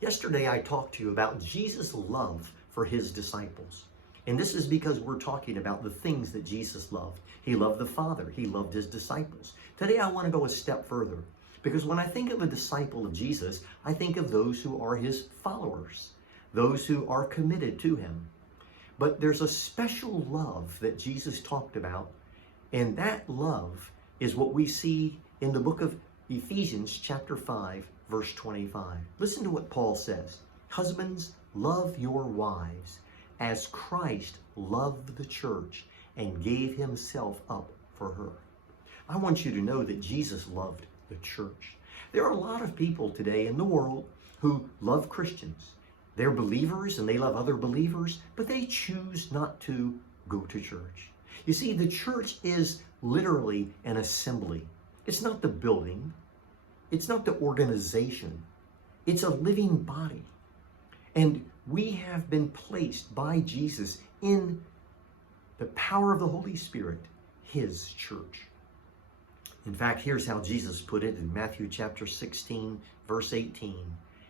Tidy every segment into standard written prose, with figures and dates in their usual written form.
Yesterday, I talked to you about Jesus' love for his disciples. And this is because we're talking about the things that Jesus loved. He loved the Father. He loved his disciples. Today, I want to go a step further, because when I think of a disciple of Jesus, I think of those who are his followers, those who are committed to him. But there's a special love that Jesus talked about, and that love is what we see in the book of Ephesians chapter 5, verse 25. Listen to what Paul says. Husbands, love your wives as Christ loved the church and gave himself up for her. I want you to know that Jesus loved the church. There are a lot of people today in the world who love Christians. They're believers and they love other believers, but they choose not to go to church. You see, the church is literally an assembly. It's not the building. It's not the organization. It's a living body. And we have been placed by Jesus in the power of the Holy Spirit, his church. In fact, here's how Jesus put it in Matthew chapter 16, verse 18.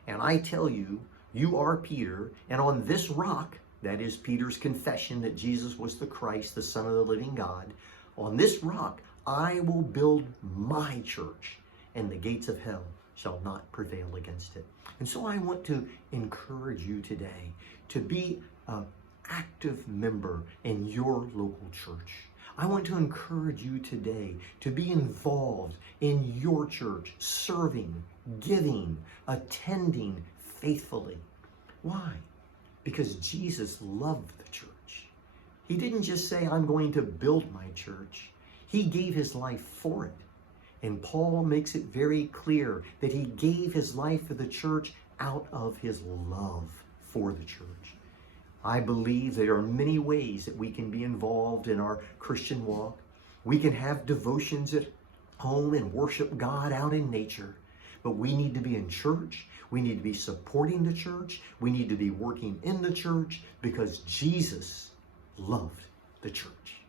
And I tell you, you are Peter, and on this rock, that is Peter's confession that Jesus was the Christ, the Son of the living God, on this rock I will build my church, and the gates of hell shall not prevail against it. And so I want to encourage you today to be an active member in your local church. I want to encourage you today to be involved in your church, serving, giving, attending faithfully. Why? Because Jesus loved the church. He didn't just say, I'm going to build my church. He gave his life for it. And Paul makes it very clear that he gave his life for the church out of his love for the church. I believe there are many ways that we can be involved in our Christian walk. We can have devotions at home and worship God out in nature. But we need to be in church. We need to be supporting the church. We need to be working in the church because Jesus loved the church.